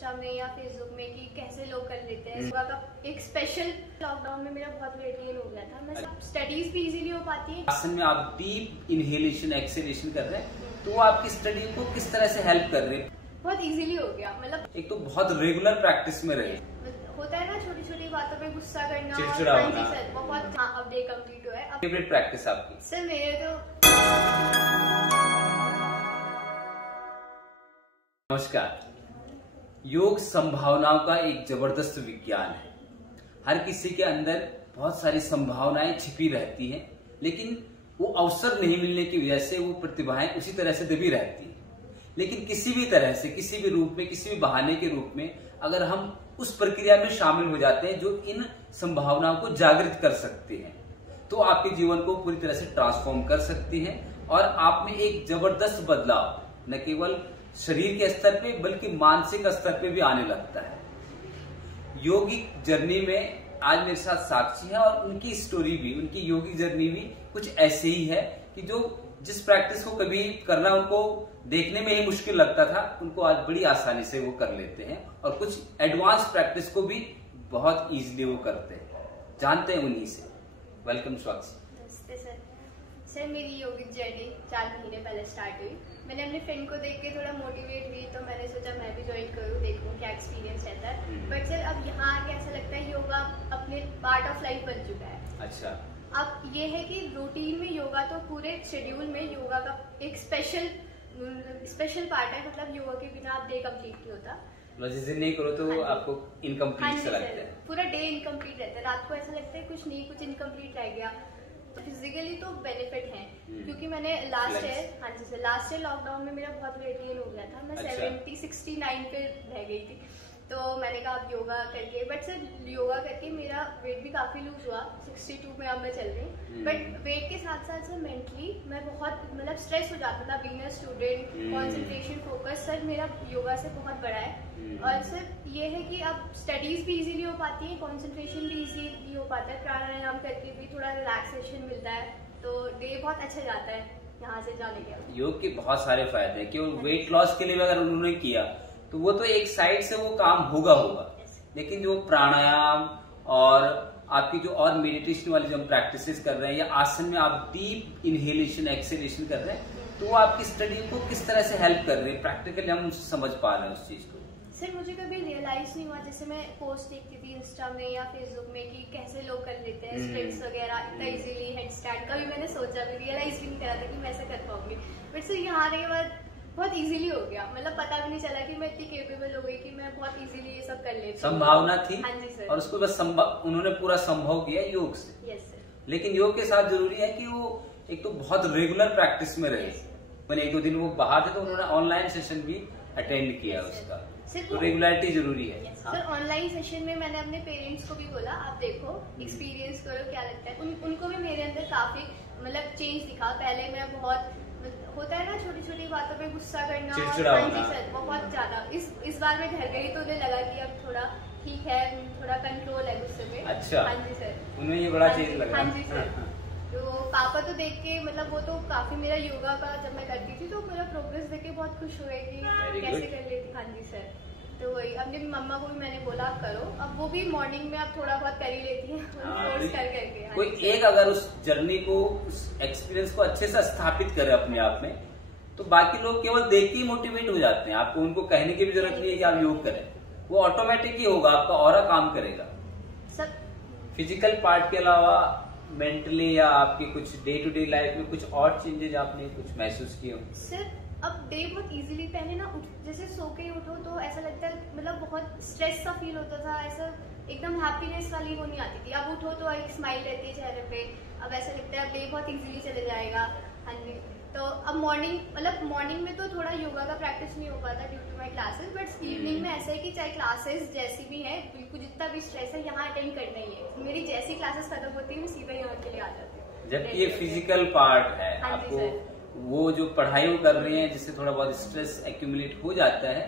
Insta में या Facebook में कि कैसे लोग कर लेते हैं योगा का। एक स्पेशल लॉकडाउन में मेरा बहुत वेट गेन हो गया था। मैं स्टडीज भी इजीली हो पाती है। आसन में आप डीप इनहेलेशन एक्सेलेशन कर रहे हैं तो वो आपकी स्टडी को किस तरह से हेल्प कर रहे हैं? बहुत इजीली हो गया। मतलब एक तो बहुत रेगुलर प्रैक्टिस में रहे। होता है ना छोटी छोटी बातों पे गुस्सा करना, चिड़चिड़ा होना। बहुत। हाँ, अब डे कंप्लीट हुआ है। फेवरेट प्रैक्टिस आपकी? सर मेरे तो नमस्कार। योग संभावनाओं का एक जबरदस्त विज्ञान है। हर किसी के अंदर बहुत सारी संभावनाएं छिपी रहती हैं, लेकिन वो अवसर नहीं मिलने की वजह से वो प्रतिभाएं उसी तरह से दबी रहती हैं। लेकिन किसी भी तरह से, किसी भी रूप में, किसी भी बहाने के रूप में अगर हम उस प्रक्रिया में शामिल हो जाते हैं जो इन संभावनाओं को जागृत कर सकते हैं, तो आपके जीवन को पूरी तरह से ट्रांसफॉर्म कर सकती है और आप में एक जबरदस्त बदलाव न केवल शरीर के स्तर पे बल्कि मानसिक स्तर पे भी आने लगता है। योगिक जर्नी में आज मेरे साथ साक्षी है और उनकी स्टोरी भी, उनकी योगिक जर्नी भी कुछ ऐसे ही है कि जो जिस प्रैक्टिस को कभी करना उनको देखने में ही मुश्किल लगता था, उनको आज बड़ी आसानी से वो कर लेते हैं और कुछ एडवांस प्रैक्टिस को भी बहुत इजीली वो करते हैं। जानते हैं उन्हीं से। वेलकम स्वागत। नमस्ते सर। सर मेरी योगिक जर्नी 4 महीने पहले स्टार्ट हुई। मैंने अपने फ्रेंड को देख के थोड़ा मोटिवेट हुई, तो मैंने सोचा मैं भी ज्वाइन करूँ, देखूँ क्या एक्सपीरियंस रहता है। बट सर अब यहाँ आके ऐसा लगता है योगा अपने पार्ट ऑफ लाइफ बन चुका है। अच्छा। अब ये है कि रूटीन में योगा तो पूरे शेड्यूल में योगा का एक स्पेशल पार्ट है। मतलब योगा के बिना आप डे कंप्लीट नहीं होता। जिस दिन नहीं करो तो आपको इनकम्प्लीट सा लगता है। पूरा डे इनकम्प्लीट रहता है। रात को ऐसा लगता है कुछ नहीं, कुछ इनकम्प्लीट रह गया। तो फिजिकली तो बेनिफिट है, क्योंकि मैंने लास्ट ईयर लॉकडाउन में मेरा बहुत वेट गेन हो गया था। मैं 69 पे रह गई थी। तो मैंने कहा अब योगा करके, बट सर योगा करके मेरा वेट भी काफी लूज हुआ। 62 में अब मैं चल रही हूँ। बट वेट के साथ साथ सर मेंटली मैं बहुत मतलब स्ट्रेस हो जाता था। Being a student, concentration, focus sir मेरा योगा से बहुत बड़ा है। और सर ये है कि अब स्टडीज भी इजीली हो पाती है, कंसंट्रेशन भी इजीली हो पाता है। प्राणायाम करके भी थोड़ा रिलैक्सेशन मिलता है, तो डे बहुत अच्छा जाता है यहाँ से जाने के। योग के बहुत सारे फायदे हैं। केवल वेट लॉस के लिए भी अगर उन्होंने किया तो वो तो एक साइड से वो काम होगा, लेकिन जो प्राणायाम और आपकी जो और मेडिटेशन वाली जो हम प्रैक्टिसेस कर रहे हैं या आसन में आप डीप इनहेलेशन एक्सेलेशन कर रहे हैं, तो वो आपकी स्टडी को किस तरह से हेल्प कर रहे हैं? प्रैक्टिकली हम समझ पा रहे हैं उस चीज को। सर मुझे कभी रियलाइज नहीं हुआ, जैसे मैं पोस्ट देखती थी इंस्टा में या फेसबुक में कि कैसे लोग कर लेते हैं स्प्रिंट्स वगैरह इतना इजीली, हेड स्टैंड। कभी मैंने सोचा भी, रियलाइज भी नहीं करा था कि मैं ऐसा कर पाऊंगी। बट सर यहाँ आने के बाद बहुत इजीली हो गया। मतलब पता भी नहीं चला कि मैं इतनी केपेबल हो गई कि मैं बहुत इजीली ये सब कर लेती हूँ। संभावना थी। हाँ जी सर। और उसको बस उन्होंने पूरा संभव किया योग से। Yes sir. लेकिन योग के साथ जरूरी है कि वो एक तो बहुत रेगुलर प्रैक्टिस में रहे। मैंने 1-2 दिन वो बाहर थे तो उन्होंने ऑनलाइन सेशन भी अटेंड किया उसका। तो रेगुलरिटी जरूरी है। सर ऑनलाइन सेशन में मैंने अपने पेरेंट्स को भी बोला, आप देखो एक्सपीरियंस करो क्या लगता है। उनको भी मेरे अंदर काफी मतलब चेंज दिखा। पहले मैं बहुत, होता है ना छोटी छोटी बातों पे गुस्सा करना, चिड़चिड़ा होना। सर बहुत ज्यादा। इस बार मैं घर गई तो उन्हें लगा कि अब थोड़ा ठीक है, थोड़ा कंट्रोल है गुस्से पे। अच्छा। हाँ जी सर। उन्हें ये बड़ा चेंज लगा। हाँ जी सर। तो पापा तो देख के मतलब वो तो काफी मेरा योगा का जब मैं करती थी तो मेरा प्रोग्रेस देख के बहुत खुश हुए कि कैसे कर लेती। हाँ जी सर। तो वही अपनी मम्मा को भी मैंने बोला आप करो। अब वो भी मॉर्निंग में आप थोड़ा बहुत कर ही लेती हैं, फोर्स कर करके। कोई एक अगर उस जर्नी को, उस एक्सपीरियंस को अच्छे से स्थापित करे अपने आप में, तो बाकी लोग केवल देख के ही मोटिवेट हो जाते हैं। आपको उनको कहने की भी जरूरत नहीं है कि आप योग करें, वो ऑटोमेटिक ही होगा, आपका ऑरा काम करेगा। सब फिजिकल पार्ट के अलावा मेंटली या आपकी कुछ डे टू डे लाइफ में कुछ और चेंजेस आपने कुछ महसूस किए हो? सर अब डे बहुत इजीली, पहले ना जैसे सो के उठो तो ऐसा लगता है मतलब बहुत स्ट्रेस सा फील होता था। ऐसा एकदम हैप्पीनेस वाली वो नहीं आती थी। अब उठो तो एक स्माइल रहती है चेहरे पे। अब ऐसा लगता है अब डे बहुत इजीली चले जाएगा। हाँ जी। तो अब मॉर्निंग में तो थोड़ा योगा का प्रैक्टिस नहीं हो पाता due to my classes. But evening में ऐसा है कि चाहे क्लासेस जैसी भी है, बिल्कुल जितना भी स्ट्रेस है यहाँ अटेंड करना ही है। मेरी जैसी क्लासेस खत्म होती है मैं सीधा यहाँ के लिए आ जाती हूँ। जबकि ये फिजिकल पार्ट है। आपको वो जो पढ़ाई कर रही है जिससे थोड़ा बहुत स्ट्रेस एक्यूमुलेट हो जाता है,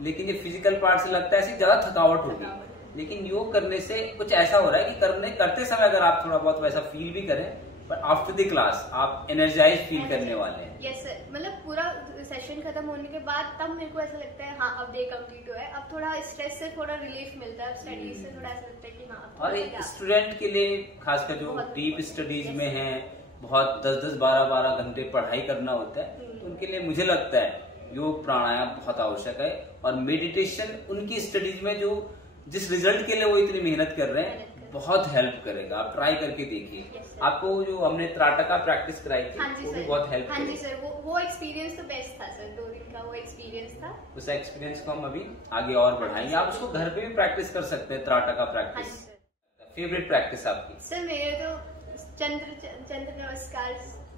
लेकिन ये फिजिकल पार्ट से लगता है ऐसी ज्यादा थकावट होगी। लेकिन योग करने से कुछ ऐसा हो रहा है कि करते समय अगर आप थोड़ा बहुत वैसा फील भी करें पर आफ्टर द क्लास आप एनर्जाइज फील करने वाले हैं। यस सर, मतलब पूरा सेशन खत्म होने के बाद तब मेरे को ऐसा लगता है हाँ अब डे कंप्लीट हुआ है, अब थोड़ा स्ट्रेस से थोड़ा रिलीफ मिलता है, स्टडीज से थोड़ा ऐसा लगता है कि हाँ। और एक स्टूडेंट के लिए खासकर जो डीप स्टडीज में है, बहुत 10-10, 12-12 घंटे पढ़ाई करना होता है, तो उनके लिए मुझे लगता है योग प्राणायाम बहुत आवश्यक है। और मेडिटेशन उनकी स्टडीज में जो जिस रिजल्ट के लिए वो इतनी मेहनत कर रहे हैं बहुत हेल्प करेगा। आप ट्राई करके देखिए। आपको जो हमने त्राटका प्रैक्टिस कराई थी वो भी बहुत हेल्प हाँ जी सर, वो एक्सपीरियंस तो बेस्ट था सर, 2 दिन का वो एक्सपीरियंस था। उस एक्सपीरियंस को हम अभी आगे और बढ़ाएंगे। आप उसको घर पे भी प्रैक्टिस कर सकते हैं, त्राटका प्रैक्टिस। फेवरेट प्रैक्टिस आपकी? सर मेरे तो चंद्र नमस्कार,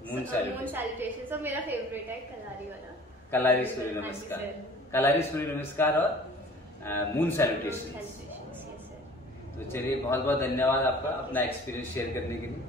मून सैल्यूटेशन सब मेरा फेवरेट है, कलारी वाला, कलारी सूर्य नमस्कार, कलारी सूर्य नमस्कार और मून सैल्यूटेशन। तो चलिए, बहुत बहुत धन्यवाद आपका अपना एक्सपीरियंस शेयर करने के लिए।